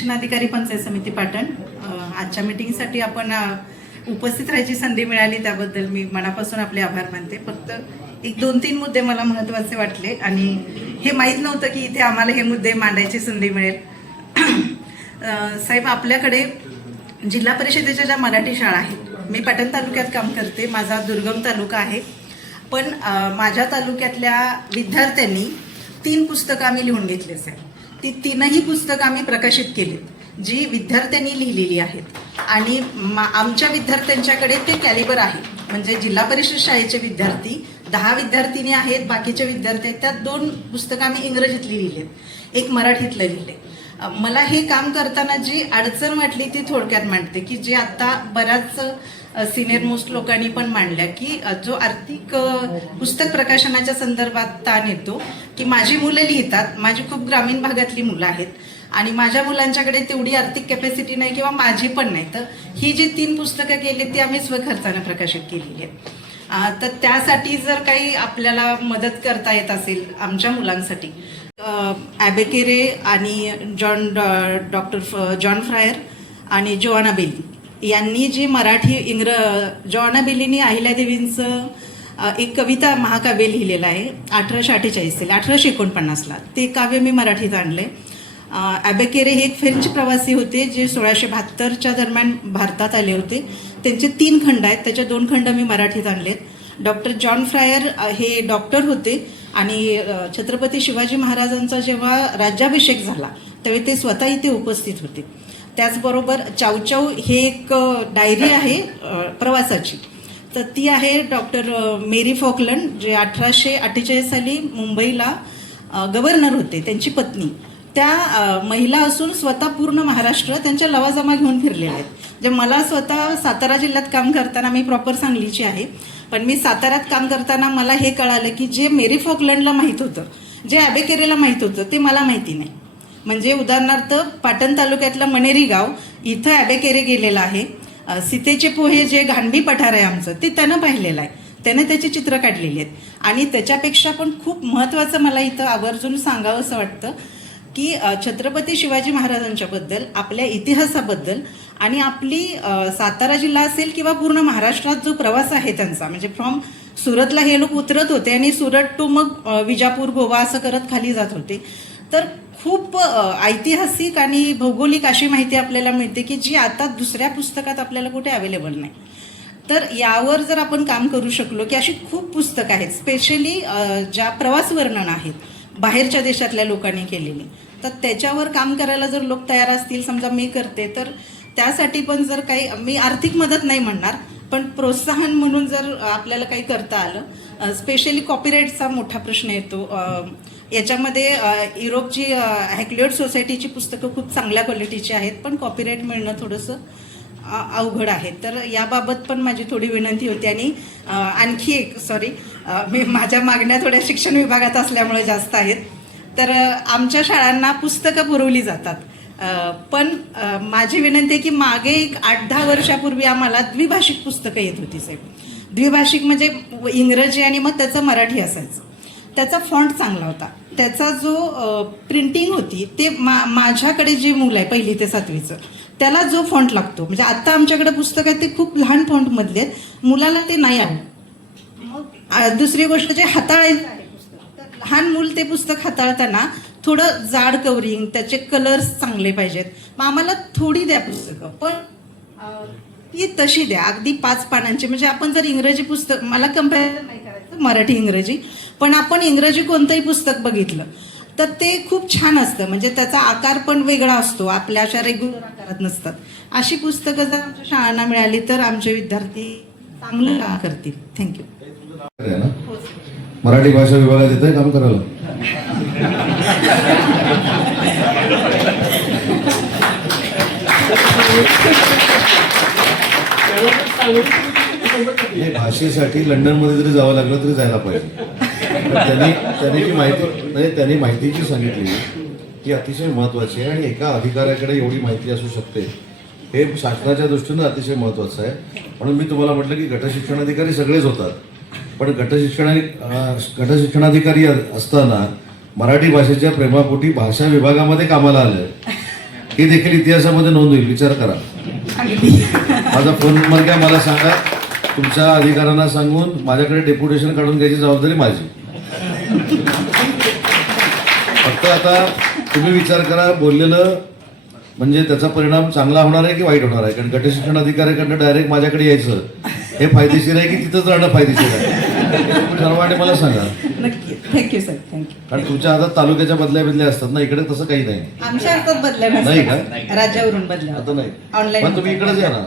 शिक्षणाधिकारी पंचायत समिती पाटण, आजच्या मीटिंगसाठी आपण उपस्थित राहायची संधी मिळाली त्याबद्दल मी मनापासून आपले आभार मानते. फक्त एक 2-3 मुद्दे मला महत्त्वाचे वाटले आणि हे माहीत नव्हतं की इथे आम्हाला हे मुद्दे मांडायची संधी मिळेल. साहेब, आपल्याकडे जिल्हा परिषदेच्या ज्या मराठी शाळा आहेत, मी पाटण तालुक्यात काम करते, माझा दुर्गम तालुका आहे, पण माझ्या तालुक्यातल्या विद्यार्थ्यांनी 3 पुस्तकं आम्ही लिहून घेतली साहेब. ती 3ही पुस्तकं आम्ही प्रकाशित केलीत जी विद्यार्थ्यांनी लिहिलेली आहेत आणि आमच्या विद्यार्थ्यांच्याकडे ते कॅलिबर आहे. म्हणजे जिल्हा परिषद शाळेचे विद्यार्थी 10 विद्यार्थिनी आहेत, बाकीचे विद्यार्थी आहेत. त्यात 2 पुस्तकं आम्ही इंग्रजीतली लिहिलेत, एक मराठीतलं लिहिले. मला हे काम करताना जी अडचण वाटली ती थोडक्यात मांडते की जे आता बऱ्याच सिनियर मोस्ट लोकांनी पण मांडल्या की जो आर्थिक पुस्तक प्रकाशनाच्या संदर्भात ताण येतो की माझी मुलं लिहितात, माझी खूप ग्रामीण भागातली मुलं आहेत आणि माझ्या मुलांच्याकडे तेवढी आर्थिक कॅपॅसिटी नाही किंवा माझी पण नाही. तर ही जी 3 पुस्तकं केली ती आम्ही स्वखर्चानं प्रकाशित केलेली आहेत. तर त्यासाठी जर काही आपल्याला मदत करता येत असेल आमच्या मुलांसाठी, ॲबेकेरे आणि डॉक्टर जॉन फ्रायर आणि जोआना बेली यांनी जे मराठी जोआना बेलीनी अहिल्यादेवींचं एक कविता महाकाव्य लिहिलेलं आहे 1848-1849ला. ते काव्य मी मराठीत आणले. ॲबेकेरे हे एक फ्रेंच प्रवासी होते जे 1672च्या दरम्यान भारतात आले होते. त्यांचे 3 खंड आहेत, त्याचे 2 खंड मी मराठीत आणलेत. डॉक्टर जॉन फ्रायर हे डॉक्टर होते आणि छत्रपती शिवाजी महाराजांचा जेव्हा राज्याभिषेक झाला त्यावेळी ते स्वतः इथे उपस्थित होते. त्याचबरोबर चावचाव हे एक डायरी आहे प्रवासाची, तर ती आहे डॉक्टर मेरी फॉकलंड जे 1848 साली मुंबईला गव्हर्नर होते, त्यांची पत्नी. त्या महिला असून स्वतः पूर्ण महाराष्ट्र त्यांच्या लवाजमा घेऊन फिरलेल्या आहेत. जे मला स्वतः सातारा जिल्ह्यात काम करताना, मी प्रॉपर सांगलीची आहे, पण मी साताऱ्यात काम करताना मला हे कळालं की जे मेरी फॉकलंडला माहीत होतं, जे ॲबेकेरेला माहीत होतं, ते मला माहिती नाही. म्हणजे उदाहरणार्थ पाटण तालुक्यातलं मनेरी गाव, इथं ॲबेकेरे गेलेला आहे. सीतेचे पोहे जे घाणबी पठार आहे आमचं, ते त्यानं पाहिलेलं आहे, त्याने त्याची चित्र काढलेली आहेत. आणि त्याच्यापेक्षा पण खूप महत्त्वाचं मला इथं आवर्जून सांगावं असं वाटतं की छत्रपती शिवाजी महाराजांच्याबद्दल, आपल्या इतिहासाबद्दल आणि आपली सातारा जिल्हा असेल किंवा पूर्ण महाराष्ट्रात जो प्रवास आहे त्यांचा, म्हणजे फ्रॉम सुरतला हे लोक उतरत होते आणि सुरत टू मग विजापूर, गोवा असं करत खाली जात होते. तर खूप ऐतिहासिक आणि भौगोलिक अशी माहिती आपल्याला मिळते की जी आता दुसऱ्या पुस्तकात आपल्याला कुठे अवेलेबल नाही. तर यावर जर आपण काम करू शकलो की अशी खूप पुस्तकं आहेत, स्पेशली ज्या प्रवास वर्णन आहेत बाहेरच्या देशातल्या लोकांनी केलेली, तर त्याच्यावर काम करायला जर लोक तयार असतील, समजा मी करते, तर त्यासाठी पण जर काही, मी आर्थिक मदत नाही म्हणणार, पण प्रोत्साहन म्हणून जर आपल्याला काही करता आलं. स्पेशली कॉपीराईटचा मोठा प्रश्न येतो याच्यामध्ये. युरोपची हॅक्लियड सोसायटीची पुस्तकं खूप चांगल्या क्वालिटीची आहेत, पण कॉपीराईट मिळणं थोडंसं अवघड आहे. तर याबाबत पण माझी थोडी विनंती होती. आणि आणखी एक मी माझ्या मागण्या थोड्या शिक्षण विभागात असल्यामुळे जास्त आहेत. तर आमच्या शाळांना पुस्तकं पुरवली जातात, पण माझी विनंती आहे की मागे एक 8-10 वर्षापूर्वी आम्हाला द्विभाषिक पुस्तकं येत होती साहेब. द्विभाषिक म्हणजे इंग्रजी आणि मग त्याचं मराठी असायचं. त्याचा फॉन्ट चांगला होता, त्याचा जो प्रिंटिंग होती ते माझ्याकडे जे मुलं आहे 1ली ते 7वीचं, त्याला जो फॉन्ट लागतो, म्हणजे आता आमच्याकडे पुस्तक आहे ते खूप लहान फॉन्टमधले आहेत, मुलाला ते नाही आहे. मग दुसरी गोष्ट जे हाताळायचं आहे पुस्तक, तर लहान मूल ते पुस्तक हाताळताना थोडं जाड कवरिंग, त्याचे कलर्स चांगले पाहिजेत. मग आम्हाला थोडी द्या पुस्तकं, पण ती तशी द्या, अगदी 5 पानांची. म्हणजे आपण जर इंग्रजी पुस्तक, मला कम्पॅरिझन नाही करायचं मराठी इंग्रजी, पण आपण इंग्रजी कोणतंही पुस्तक बघितलं तर ते खूप छान असतं, म्हणजे त्याचा आकार पण वेगळा असतो, आपल्या अशा रेग्युलर आकारात नसतात. अशी पुस्तकं जर आमच्या शाळांना मिळाली तर आमचे विद्यार्थी चांगलं काम करतील. थँक्यू. मराठी भाषा विभागात येतंय काम करायला? भाषेसाठी लंडनमध्ये जरी जावं लागलं तरी जायला पाहिजे. त्यांनी माहिती जी सांगितली ती अतिशय महत्वाची आहे आणि एका अधिकाऱ्याकडे एवढी माहिती असू शकते हे शासनाच्या दृष्टीनं अतिशय महत्वाचं आहे. म्हणून मी तुम्हाला म्हटलं की गटशिक्षणाधिकारी सगळेच होतात, पण गटशिक्षणाधिकारी असताना मराठी भाषेच्या प्रेमापोटी भाषा विभागामध्ये कामाला आलं ही देखील इतिहासामध्ये नोंद होईल, विचार करा. अगदी माझा फोन नंबर घ्या, मला सांगा, तुमच्या अधिकाऱ्यांना सांगून माझ्याकडे डेप्युटेशन काढून घ्यायची जबाबदारी माझी. फक्त आता तुम्ही विचार करा, बोललेलं म्हणजे त्याचा परिणाम चांगला होणार आहे की वाईट होणार आहे. कारण गटशिक्षण अधिकाऱ्याकडनं डायरेक्ट माझ्याकडे यायचं हे फायदेशीर आहे की तिथंच राहणं फायदेशीर आहे, हे तुम्ही ठरवा आणि मला सांगा. नक्की. Thank you sir, thank you. कारण तुमच्या हातात तालुक्याच्या बदल्या असतात ना, इकडे तसं काही नाही. आमच्या हातात बदल्या नाही का? नसतात. राज्यावरून बदल्या आता नाही, ऑनलाईन पण तुम्ही इकडेच या ना.